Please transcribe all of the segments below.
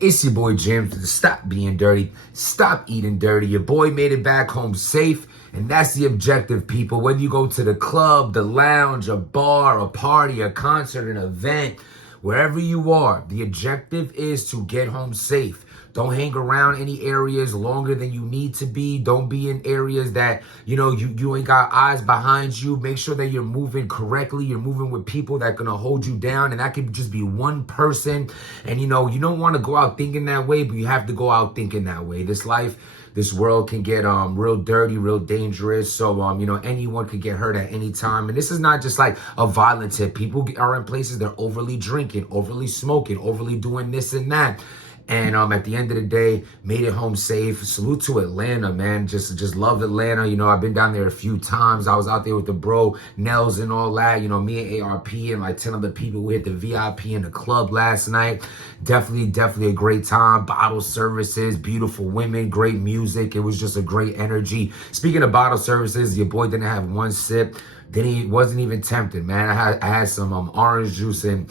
It's your boy Jim. Stop being dirty. Stop eating dirty. Your boy made it back home safe. And that's the objective, people. Whether you go to the club, the lounge, a bar, a party, a concert, an event, wherever you are, the objective is to get home safe. Don't hang around any areas longer than you need to be. Don't be in areas that, you ain't got eyes behind you. Make sure that you're moving correctly. You're moving with people that are going to hold you down. And that could just be one person. And, you don't want to go out thinking that way, but you have to go out thinking that way. This world can get real dirty, real dangerous. So, anyone could get hurt at any time. And this is not just like a violent tip. People are in places they're overly drinking, overly smoking, overly doing this and that. And at the end of the day, made it home safe. Salute to Atlanta, man. Just love Atlanta. I've been down there a few times. I was out there with the bro Nels and all that. Me and ARP and like 10 other people. We hit the VIP in the club last night. Definitely a great time. Bottle services, beautiful women, great music. It was just a great energy. Speaking of bottle services, your boy didn't have one sip. Then he wasn't even tempted, man. I had some orange juice and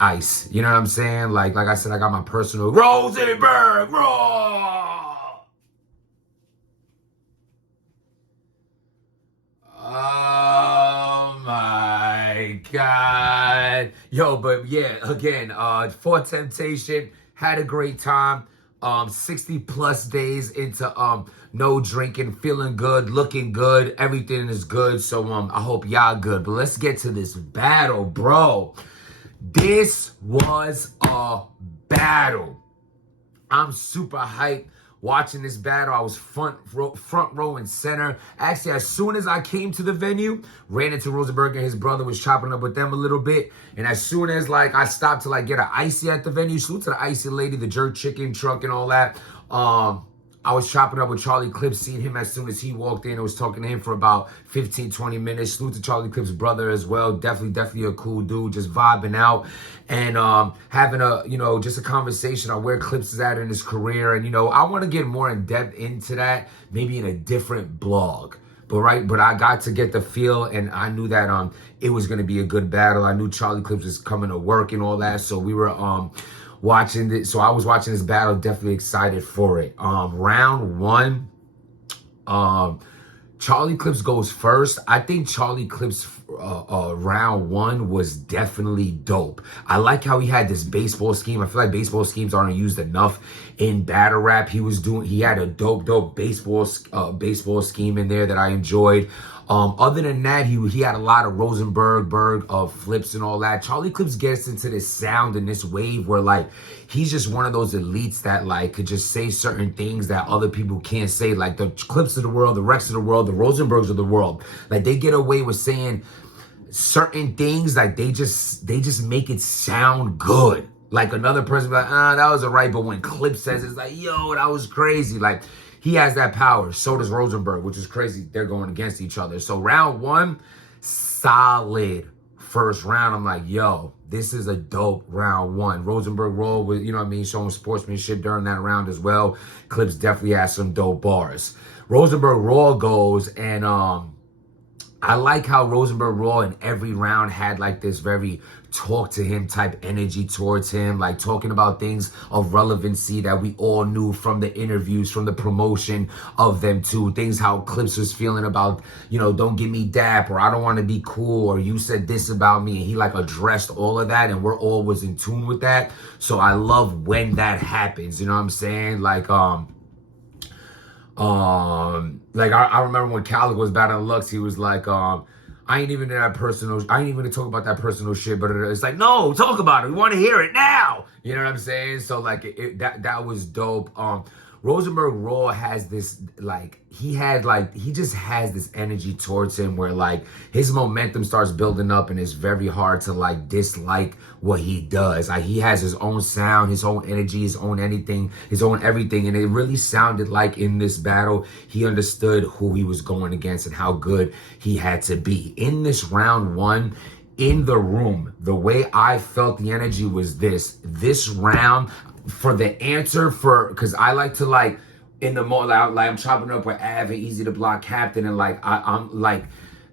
ice. You know what I'm saying? Like I said, I got my personal Rosenberg raw. Oh my God. Yo, but yeah, again, for Temptation, had a great time. 60 plus days into no drinking, feeling good, looking good, everything is good. So I hope y'all good. But let's get to this battle, bro. This was a battle. I'm super hyped watching this battle. I was front row and center. Actually, as soon as I came to the venue, ran into Rosenberg and his brother, was chopping up with them a little bit. And as soon as I stopped to get an icy at the venue, salute to the icy lady, the jerk chicken truck and all that. I was chopping up with Charlie Clips, seeing him as soon as he walked in. I was talking to him for about 15, 20 minutes. Salute to Charlie Clips' brother as well. Definitely a cool dude, just vibing out and having just a conversation on where Clips is at in his career. And, I want to get more in depth into that, maybe in a different blog. But I got to get the feel, and I knew that it was going to be a good battle. I knew Charlie Clips was coming to work and all that. So we were watching it. So I was watching this battle, definitely excited for it. Round one, Charlie Clips goes first. I think Charlie Clips round one was definitely dope. I like how he had this baseball scheme. I feel like baseball schemes aren't used enough in battle rap. He had a dope baseball scheme in there that I enjoyed. Other than that, he had a lot of Rosenberg flips and all that. Charlie Clips gets into this sound and this wave where he's just one of those elites that could just say certain things that other people can't say. Like the Clips of the world, the Rex of the world, the Rosenbergs of the world. They get away with saying certain things they just make it sound good. Like another person be like, that was alright, but when Clips says it's like, yo, that was crazy. He has that power. So does Rosenberg, which is crazy. They're going against each other. So round one, solid first round. I'm like, yo, this is a dope round one. Rosenberg rolled with, showing sportsmanship during that round as well. Clips definitely has some dope bars. Rosenberg Raw goes, and I like how Rosenberg Raw in every round had this very talk to him type energy towards him, talking about things of relevancy that we all knew from the interviews, from the promotion of them two. Things how Clips was feeling about, don't give me dap, or I don't want to be cool, or you said this about me. And he addressed all of that, and we're always in tune with that. So I love when that happens. You know what I'm saying? I remember when Calic was battling Lux, he was like, I ain't even gonna talk about that personal shit, but it's like, no, talk about it. We want to hear it now. You know what I'm saying? So that was dope. Rosenberg Raw has this, he just has this energy towards him where his momentum starts building up, and it's very hard to dislike what he does. He has his own sound, his own energy, his own everything. And it really sounded like in this battle, he understood who he was going against and how good he had to be. In this round one, in the room, the way I felt the energy was this round, for the answer, because I like to in the moment, I'm chopping up with Av and Easy to Block Captain, and I'm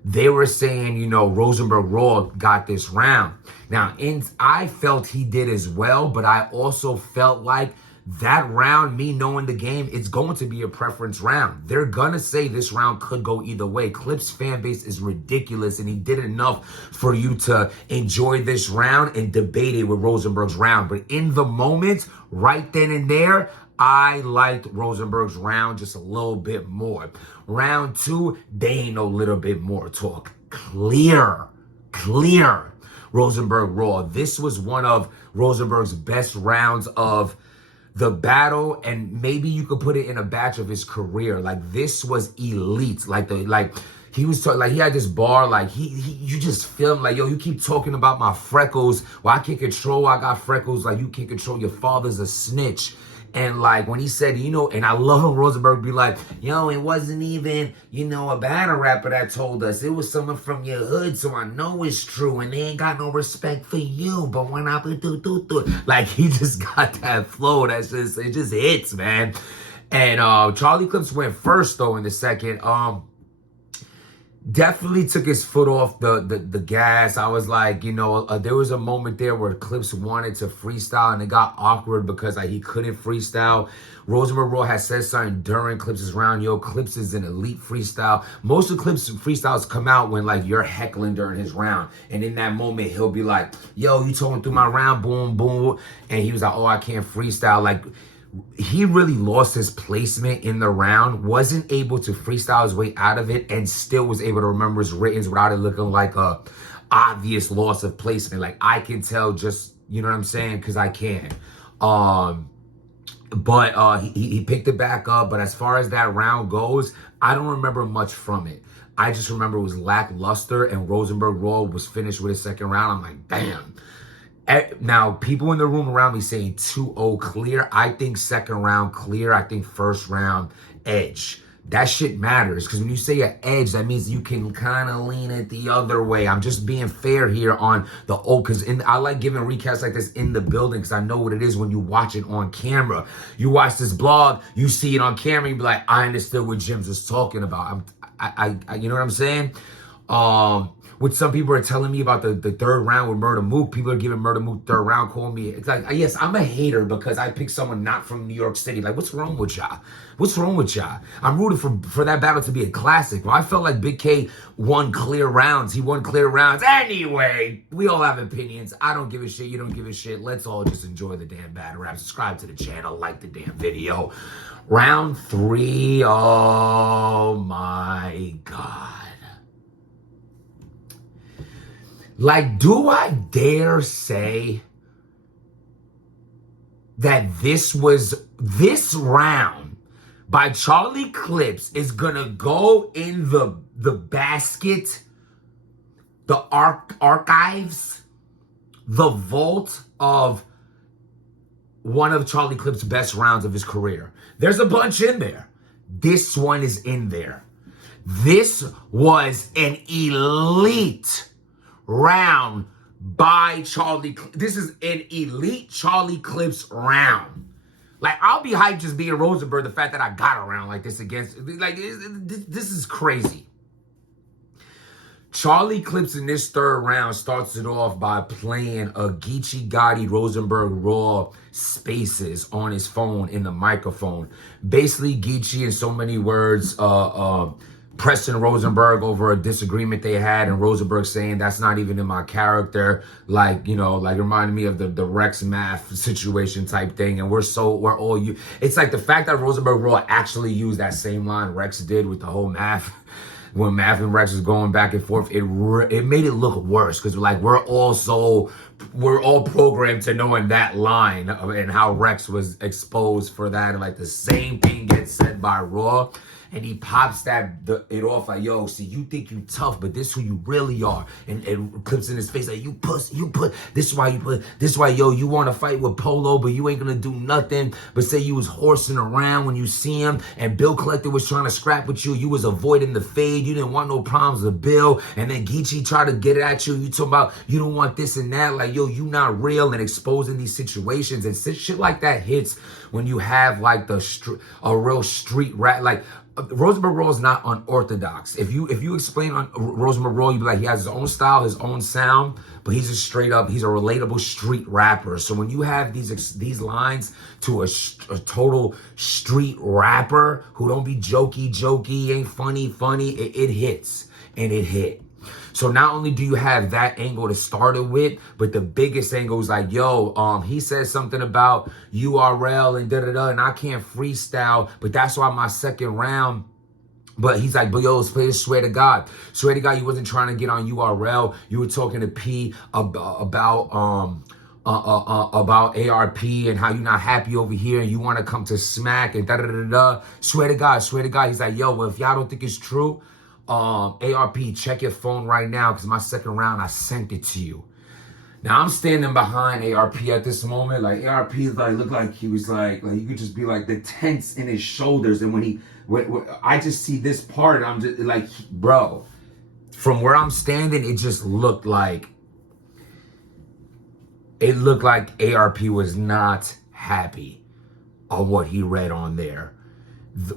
they were saying, you know, Rosenberg Raw got this round. Now, I felt he did as well, but I also felt like that round, me knowing the game, it's going to be a preference round. They're going to say this round could go either way. Clips fan base is ridiculous, and he did enough for you to enjoy this round and debate it with Rosenberg's round. But in the moment, right then and there, I liked Rosenberg's round just a little bit more. Round 2, they ain't no little bit more talk. Clear. Rosenberg Raw. This was one of Rosenberg's best rounds of the battle, and maybe you could put it in a batch of his career. Like, this was elite. He was talking, like, he had this bar, like, you just feel him, like, yo, you keep talking about my freckles. Well, I can't control, I got freckles. Like, you can't control, your father's a snitch. And, like, when he said, you know, and I love when Rosenberg be like, yo, it wasn't even, you know, a battle rapper that told us. It was someone from your hood, so I know it's true. And they ain't got no respect for you. But when I do. Like, he just got that flow. It just hits, man. And Charlie Clips went first, though, in the second. Definitely took his foot off the gas. I was like, you know, there was a moment there where Clips wanted to freestyle, and it got awkward because he couldn't freestyle. Rosenberg Raw has said something during Clips' round. Yo, Clips is an elite freestyle. Most of Clips' freestyles come out when, like, you're heckling during his round. And in that moment, he'll be like, yo, you talking through my round, boom, boom. And he was like, oh, I can't freestyle. Like, he really lost his placement in the round, wasn't able to freestyle his way out of it, and still was able to remember his writtens without it looking like a obvious loss of placement. Like, I can tell just, you know what I'm saying? Because I can. But he picked it back up. But as far as that round goes, I don't remember much from it. I just remember it was lackluster, and Rosenberg Raw was finished with his second round. I'm like, damn. Now, people in the room around me saying 2-0 clear. I think second round clear. I think first round edge. That shit matters, because when you say an edge, that means you can kind of lean it the other way. I'm just being fair here on the because I like giving recaps like this in the building, because I know what it is when you watch it on camera. You watch this blog, you see it on camera, you be like, I understood what Jims was talking about. You know what I'm saying? Which some people are telling me about the third round with Murder Mook. People are giving Murder Mook third round, calling me. It's like, yes, I'm a hater because I picked someone not from New York City. Like, what's wrong with y'all? What's wrong with y'all? I'm rooting for that battle to be a classic. Well, I felt like Big K won clear rounds. He won clear rounds. Anyway, we all have opinions. I don't give a shit. You don't give a shit. Let's all just enjoy the damn battle rap. Subscribe to the channel. Like the damn video. Round 3. Oh, my God. Like, do I dare say that this round by Charlie Clips is gonna go in the basket, the archives, the vault of one of Charlie Clips' best rounds of his career? There's a bunch in there. This one is in there. This was an elite round by Charlie. This is an elite Charlie Clips round. Like, I'll be hyped just being Rosenberg. The fact that I got a round like this against, like, this is crazy. Charlie Clips in this third round starts it off by playing a Geechee Gotti Rosenberg Raw Spaces on his phone in the microphone. Basically, Geechee, in so many words, pressing Rosenberg over a disagreement they had, and Rosenberg saying that's not even in my character, like, you know, like reminding me of the Rex Math situation type thing. And we're all you. It's like the fact that Rosenberg Raw actually used that same line Rex did with the whole Math. When Math and Rex was going back and forth, it made it look worse, because like we're all programmed to knowing that line and how Rex was exposed for that, and like the same thing gets said by Raw. And he pops it off like, yo, see, you think you tough, but this who you really are. And Clips in his face like, this is why, yo, you want to fight with Polo, but you ain't going to do nothing but say you was horsing around when you see him. And Bill Collector was trying to scrap with you. You was avoiding the fade. You didn't want no problems with Bill. And then Geechee tried to get it at you. You talking about you don't want this and that. Like, yo, you not real, and exposing these situations. And shit like that hits when you have like a real street rat. Like, Rosenberg Roll is not unorthodox. If you explain on Rosenberg Roll, you'd be like, he has his own style, his own sound, but he's a straight up, he's a relatable street rapper. So when you have these lines to a total street rapper who don't be jokey, ain't funny, it hits, and it hit. So not only do you have that angle to start it with, but the biggest angle is like, yo, he said something about URL and da-da-da, and I can't freestyle, but that's why my second round. But he's like, but yo, swear to God, you wasn't trying to get on URL. You were talking to P about ARP and how you're not happy over here and you want to come to Smack and da-da-da-da. Swear to God. He's like, yo, well, if y'all don't think it's true, ARP, check your phone right now because my second round, I sent it to you. Now I'm standing behind ARP at this moment. Like ARP looked like he was like you could just be like the tense in his shoulders. And when I just see this part, I'm just like, bro, from where I'm standing, it just looked like ARP was not happy on what he read on there.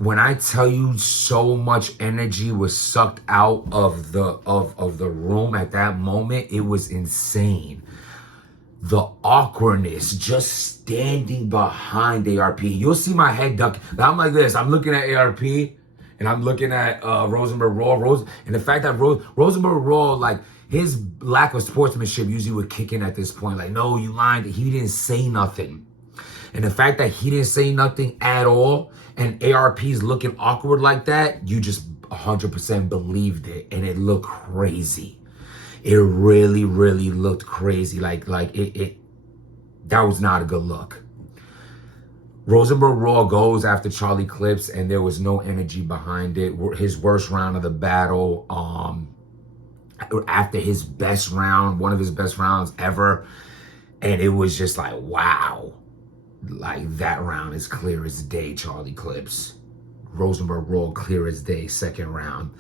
When I tell you so much energy was sucked out of the room at that moment, it was insane. The awkwardness just standing behind ARP. You'll see my head duck. I'm like this. I'm looking at ARP and I'm looking at Rosenberg Raw. And the fact that Rosenberg Raw, like his lack of sportsmanship usually would kick in at this point. Like, no, you lied. He didn't say nothing. And the fact that he didn't say nothing at all and ARP's looking awkward like that, you just 100% believed it. And it looked crazy. It really, really looked crazy. Like that was not a good look. Rosenberg Raw goes after Charlie Clips and there was no energy behind it. His worst round of the battle, after his best round, one of his best rounds ever. And it was just like, wow. Like that round is clear as day, Charlie Clips. Rosenberg Raw clear as day, second round.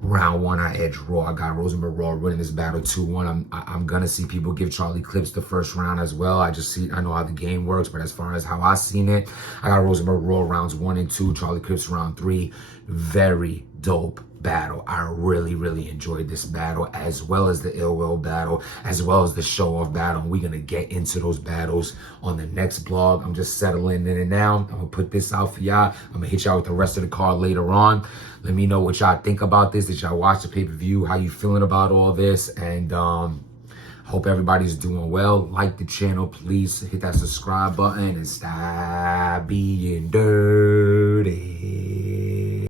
Round one, I edge Raw. I got Rosenberg Raw winning this battle 2-1. I'm gonna see people give Charlie Clips the first round as well. I know how the game works, but as far as how I seen it, I got Rosenberg Raw rounds 1 and 2, Charlie Clips round 3. Very dope battle. I really, really enjoyed this battle, as well as the Ill Will battle, as well as the Show Off battle. And we're gonna get into those battles on the next blog. I'm just settling in and now. I'm gonna put this out for y'all. I'm gonna hit y'all with the rest of the card later on. Let me know what y'all think about this. Did y'all watch the pay-per-view? How you feeling about all this? And hope everybody's doing well. Like the channel, please hit that subscribe button and stop being dirty.